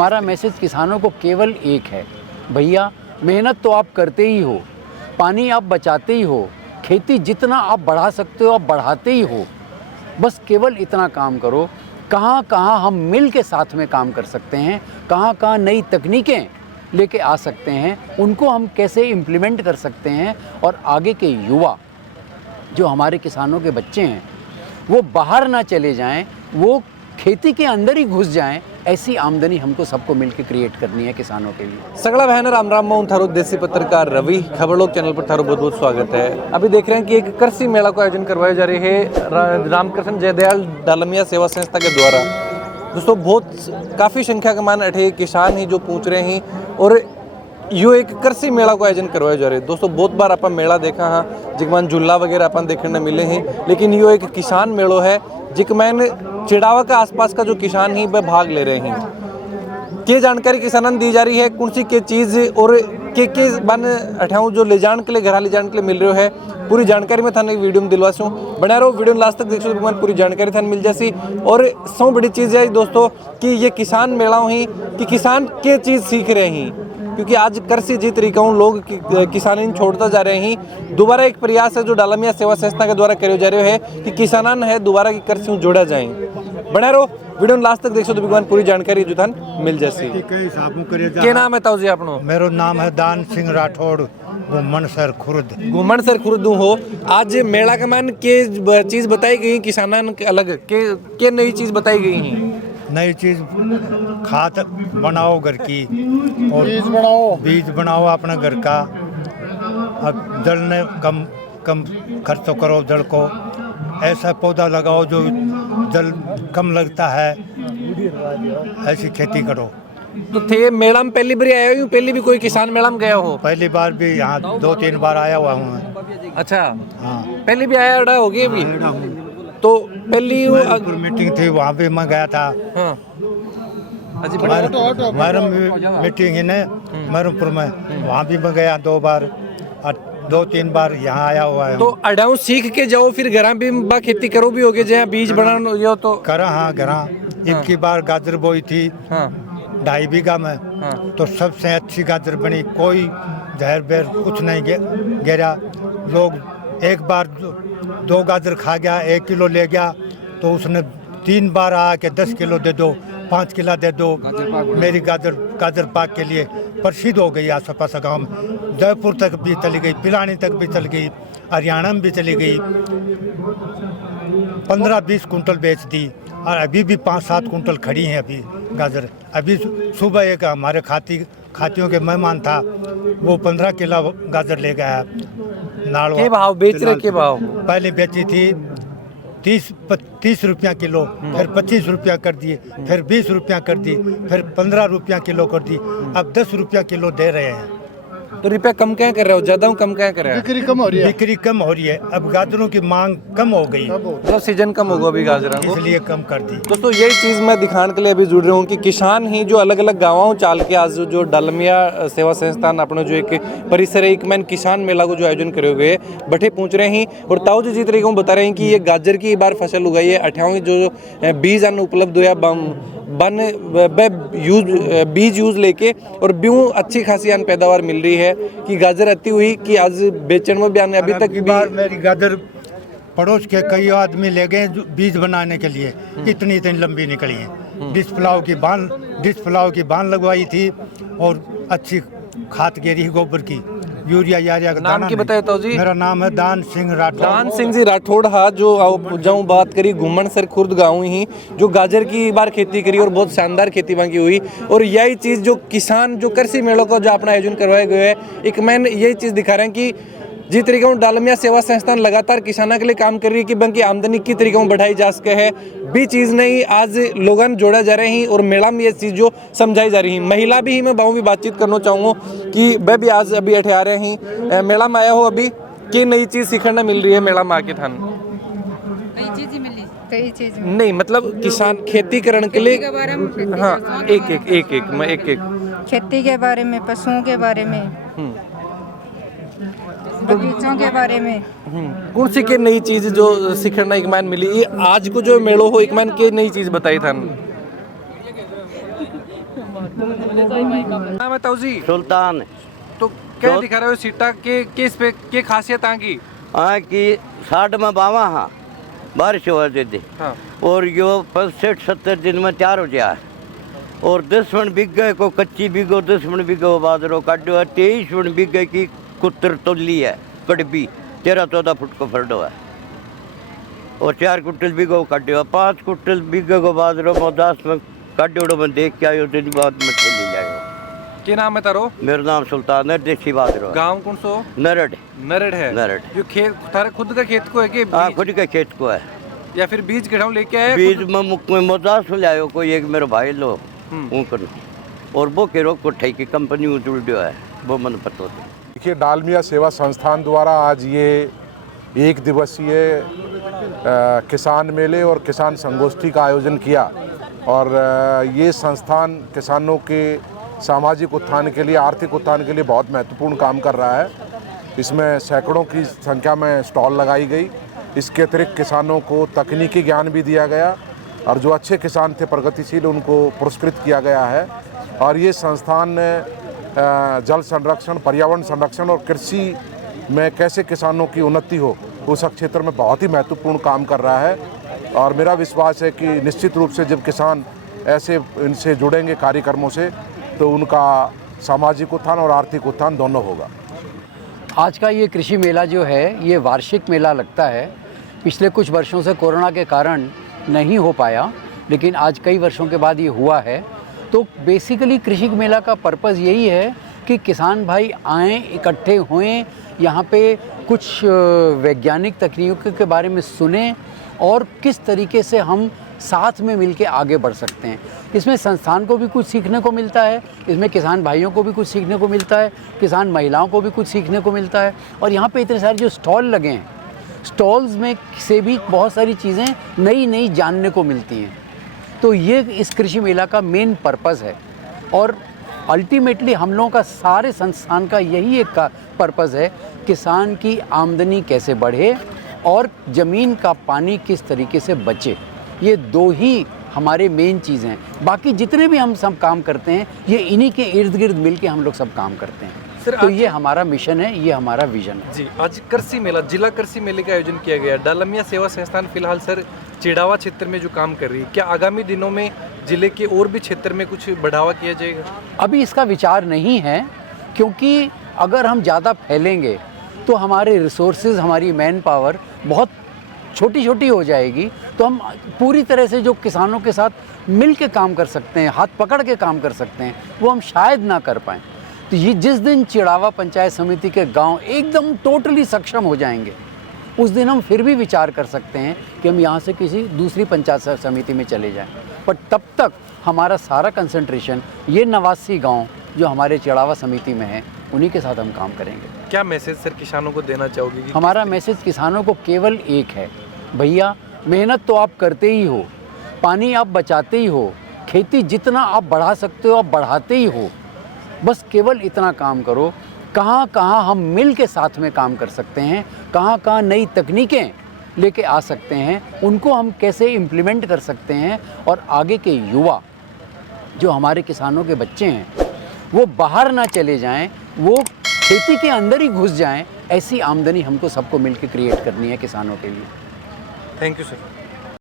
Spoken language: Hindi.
हमारा मैसेज किसानों को केवल एक है, भैया मेहनत तो आप करते ही हो, पानी आप बचाते ही हो, खेती जितना आप बढ़ा सकते हो आप बढ़ाते ही हो, बस केवल इतना काम करो। कहाँ कहाँ हम मिल के साथ में काम कर सकते हैं, कहाँ कहाँ नई तकनीकें लेके आ सकते हैं, उनको हम कैसे इम्प्लीमेंट कर सकते हैं, और आगे के युवा जो हमारे किसानों के बच्चे हैं वो बाहर ना चले जाएं, वो खेती के अंदर ही घुस जाएं, ऐसी आमदनी हमको सबको मिलकर क्रिएट करनी है किसानों के लिए। सगड़ा बहन राम राम, मैं थारो देसी पत्रकार रवि। खबर लोग चैनल पर थारो बहुत बहुत स्वागत है। अभी देख रहे हैं कि एक कृषि मेला का आयोजन करवाया जा रहा है रामकृष्ण जयदयाल डालमिया सेवा संस्था के द्वारा। दोस्तों बहुत काफ़ी संख्या के मान अठे किसान ही जो पूछ रहे हैं, और यो एक कृषि मेला का आयोजन करवाया जा रहा है। दोस्तों बहुत बार अपन मेला देखा हाँ जिकमान झूला वगैरह अपन देखने मिले हैं, लेकिन यो एक किसान मेलो है जिकमैन चिड़ावा के आसपास का जो किसान ही वह भाग ले रहे हैं। के जानकारी किसानन दी जा रही है, कौन सी के चीज़ और के बन अठाऊँ जो ले जाने के लिए घर ले जाने के लिए मिल रहे है, पूरी जानकारी में थाने वीडियो में दिलवा सूँ। बना रहो वीडियो लास्ट तक देख सो, पूरी जानकारी थाने मिल जासी। और सौ बड़ी चीज़ है दोस्तों कि ये किसान मेला ही कि किसान के चीज़ सीख रहे हैं, क्योंकि आज कृषि जी तरीका लोग किसानी छोड़ता जा रहे हैं। दोबारा एक प्रयास है जो डालमिया सेवा संस्था के द्वारा करे जा रहे है कि किसानन है दोबारा की कृषि जोड़ा जाए। बना रहो वीडियो लास्ट तक देखो तो भगवान पूरी जानकारी जो थान मिल जासी। क्या नाम है ताऊजी आपनो? मेरो नाम है दान सिंह राठौड़, घुमनसर खुर्द। घुमनसर खुर्द हो। आज मेला का मान के चीज बताई गई किसानन के अलग के नई चीज बताई गई है? नई चीज खाद बनाओ घर की, और बीज बनाओ अपना घर का। अब जल ने कम खर्च करो, जल को ऐसा पौधा लगाओ जो जल कम लगता है, ऐसी खेती करो। तो थे मेला में पहली बार आया हूँ, पहले भी कोई किसान मेला में गया हो? पहली बार भी यहाँ 2-3 बार आया हुआ हूँ मैं। अच्छा हाँ, पहले भी आया हो गया भी? तो पहली मीटिंग थी वहाँ भी मैं गया था। हाँ। मीटिंग ही ने मरुपुर में, वहाँ भी मैं गया 2 बार, और 2-3 बार यहाँ आया हुआ है। तो अडाऊ सीख के जाओ, फिर घर भी बा खेती करो भी होगे जहाँ बीज बनाना हो तो करा। हाँ करा। एक की बार गाजर बोई थी 2.5 बीघा में। तो सबसे अच्छी गाजर बनी, कोई जहर बेर कुछ नहीं गिरा। लोग एक बार 2 गाजर खा गया, 1 किलो ले गया, तो उसने 3 बार आके 10 किलो दे दो, 5 किलो दे दो। मेरी गाजर पाक के लिए प्रसिद्ध हो गई आस पास गाँव में। जयपुर तक भी चली गई, पिलानी तक भी चली गई, हरियाणा में भी चली गई। 15-20 कुंटल बेच दी, और अभी भी 5-7 कुंटल खड़ी हैं अभी गाजर। अभी सुबह एक हमारे खातियों के मेहमान था, वो 15 किलो गाजर ले गया। के भाव बेच रहे? के भाव पहले बेची थी 30 रुपया किलो, फिर 25 रुपया कर दिए, फिर 20 रुपया कर दी, फिर 15 रुपया किलो कर दी, अब 10 रुपया किलो दे रहे हैं। तो रुपया कम क्या कर रहे हो? ज्यादा कम क्या कर रहे हो? बिक्री कम हो रही है। अब गाजरों की मांग कम हो गई, जो सीजन कम होगा अभी गाजरों को, इसलिए कम कर दी। दोस्तों यही चीज़ मैं दिखाने के लिए अभी जुड़ रहा हूँ कि किसान ही जो अलग अलग गाँवों चाल के आज जो डालमिया सेवा संस्थान अपने जो एक परिसर है, एक मैन किसान मेला को जो आयोजन करे हुए बठे पहुँच रहे हैं। और ताऊ जी जीत रही हूँ बता रहे हैं कि ये गाजर की बार फसल उगाई है। 28 जो बीज अन्न उपलब्ध हुआ बीज यूज लेके, और ब्यूँ अच्छी खासी अन्न पैदावार मिल रही है कि गाजर अति हुई कि आज बेचने में भी आने अभी तक भी मेरी गाजर पड़ोस के कई आदमी ले गए बीज बनाने के लिए, इतनी लंबी निकली है। डिस फ्लाव की बांध लगवाई थी, और अच्छी खाद गिरी गोबर की, यूरिया यारिया का। नाम की बताए तो जी? मेरा नाम है दान सिंह राठौड़। दान सिंह जी राठौड़। हाँ, जो बात करी घुमनसर खुर्द गाँव ही जो गाजर की बार खेती करी और बहुत शानदार खेती वहाँ की हुई। और यही चीज़ जो किसान जो कृषि मेलों का जो अपना आयोजन करवाए गए है, एक मैन यही चीज़ दिखा रहे हैं कि जिस तरीके से डालमिया सेवा संस्थान लगातार किसानों के लिए काम कर रही है कि बंकी आमदनी की तरीके से बढ़ाई जा सके है भी चीज़ नहीं। आज लोगन जोड़ा जा रहे हैं, और मेला में ये चीज़ जो समझाई जा रही है। महिला भी ही मैं बाहू भी बातचीत करना चाहूँगा कि वह भी आज अभी अठे आ रहे हैं, मेला में आया हो अभी कि नई चीज़ सीखने मिल रही है मेला में आके थान? कई चीज नहीं मतलब किसान खेती करने के लिए। हाँ, एक खेती के बारे में, पशुओं के बारे में, बगीचों के बारे में। कौन सी के नई चीज जो सीखना एक मान मिली? ये आज को जो मेलो हो एक मान के नई चीज बताई था? नाम है तौजी सुल्तान तो क्या दिखा रहे हो सीटा के इस पे के खासियत आगी हाँ कि साठ में बावा हाँ बारिश हो दे हाँ और यो 65-70 दिन में तैयार हो गया है और 10 मन बिघे को कच्ची बिगो 10 मन बिगो बादरो काटो है 23 मन बिघे की कुतर तोली है कड़बी 13-14 फुट को फरडो है और 4 कुंटल बिगो काटो है 5 कुंटल बिघे को बादरो में 10 में काटो में देख के आयो दिन बाद में चली जाए। क्या नाम है तारो मेरा नाम सुल्तान है देसी बादरो गांव कौन सो नरड नरड़ है नरड जो खेत तारे खुद का खेत को है कि हाँ खुद के खेत को है या फिर बीज गिराव लेके आए बीज में मुख में मोदास लायो कोई एक मेरे भाई लो ऊपर और वो के रोक को ठई की कंपनी उजुड़ दियो है वो मन पतो थी। देखिए डालमिया सेवा संस्थान द्वारा आज ये एक दिवसीय किसान मेले और किसान संगोष्ठी का आयोजन किया और ये संस्थान किसानों के सामाजिक उत्थान के लिए आर्थिक उत्थान के लिए बहुत महत्वपूर्ण काम कर रहा है। इसमें सैकड़ों की संख्या में स्टॉल लगाई गई। इसके अतिरिक्त किसानों को तकनीकी ज्ञान भी दिया गया और जो अच्छे किसान थे प्रगतिशील उनको पुरस्कृत किया गया है। और ये संस्थान जल संरक्षण पर्यावरण संरक्षण और कृषि में कैसे किसानों की उन्नति हो उस क्षेत्र में बहुत ही महत्वपूर्ण काम कर रहा है। और मेरा विश्वास है कि निश्चित रूप से जब किसान ऐसे इनसे जुड़ेंगे कार्यक्रमों से तो उनका सामाजिक उत्थान और आर्थिक उत्थान दोनों होगा। आज का ये कृषि मेला जो है ये वार्षिक मेला लगता है। पिछले कुछ वर्षों से कोरोना के कारण नहीं हो पाया लेकिन आज कई वर्षों के बाद ये हुआ है। तो बेसिकली कृषि मेला का पर्पज़ यही है कि किसान भाई आएँ इकट्ठे होएं यहाँ पे कुछ वैज्ञानिक तकनीकों के बारे में सुनें और किस तरीके से हम साथ में मिलके आगे बढ़ सकते हैं। इसमें संस्थान को भी कुछ सीखने को मिलता है, इसमें किसान भाइयों को भी कुछ सीखने को मिलता है, किसान महिलाओं को भी कुछ सीखने को मिलता है। और यहाँ पे इतने सारे जो स्टॉल लगे हैं स्टॉल्स में से भी बहुत सारी चीज़ें नई नई जानने को मिलती हैं। तो ये इस कृषि मेला का मेन पर्पज़ है और अल्टीमेटली हम लोगों का सारे संस्थान का यही एक पर्पज़ है किसान की आमदनी कैसे बढ़े और ज़मीन का पानी किस तरीके से बचे। ये दो ही हमारे मेन चीज़ हैं। बाकी जितने भी हम सब काम करते हैं ये इन्हीं के इर्द गिर्द मिल के हम लोग सब काम करते हैं। सर, तो ये हमारा मिशन है, ये हमारा विजन है। जी आज कृषि मेला जिला कृषि मेले का आयोजन किया गया। डालमिया सेवा संस्थान फिलहाल सर चिड़ावा क्षेत्र में जो काम कर रही है, क्या आगामी दिनों में जिले के और भी क्षेत्र में कुछ बढ़ावा किया जाएगा? अभी इसका विचार नहीं है क्योंकि अगर हम ज़्यादा फैलेंगे तो हमारे रिसोर्सेज हमारी मैन पावर बहुत छोटी छोटी हो जाएगी। तो हम पूरी तरह से जो किसानों के साथ मिल के काम कर सकते हैं, हाथ पकड़ के काम कर सकते हैं, वो हम शायद ना कर पाएँ। तो ये जिस दिन चिड़ावा पंचायत समिति के गांव एकदम टोटली सक्षम हो जाएंगे उस दिन हम फिर भी विचार कर सकते हैं कि हम यहाँ से किसी दूसरी पंचायत समिति में चले जाएं। पर तब तक हमारा सारा कंसंट्रेशन ये 89 गांव जो हमारे चिड़ावा समिति में है उन्हीं के साथ हम काम करेंगे। क्या मैसेज सर किसानों को देना चाहोगे? हमारा मैसेज किसानों को केवल एक है, भैया मेहनत तो आप करते ही हो, पानी आप बचाते ही हो, खेती जितना आप बढ़ा सकते हो आप बढ़ाते ही हो। बस केवल इतना काम करो। कहाँ कहाँ हम मिल के साथ में काम कर सकते हैं, कहाँ कहाँ नई तकनीकें लेके आ सकते हैं, उनको हम कैसे इम्प्लीमेंट कर सकते हैं और आगे के युवा जो हमारे किसानों के बच्चे हैं वो बाहर ना चले जाएं, वो खेती के अंदर ही घुस जाएं। ऐसी आमदनी हमको सबको मिल के क्रिएट करनी है किसानों के लिए। Thank you sir.